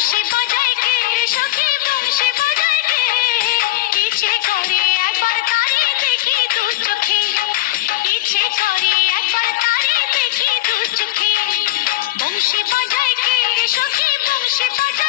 বংশী বাজায় কে রে সখী বংশী বাজায় কে ইচ্ছে করে একবার তারে দেখি দু চোখে ইচ্ছে করে একবার তারে দেখি দু চোখে বংশী বাজায় কে রে সখী বংশী বাজায়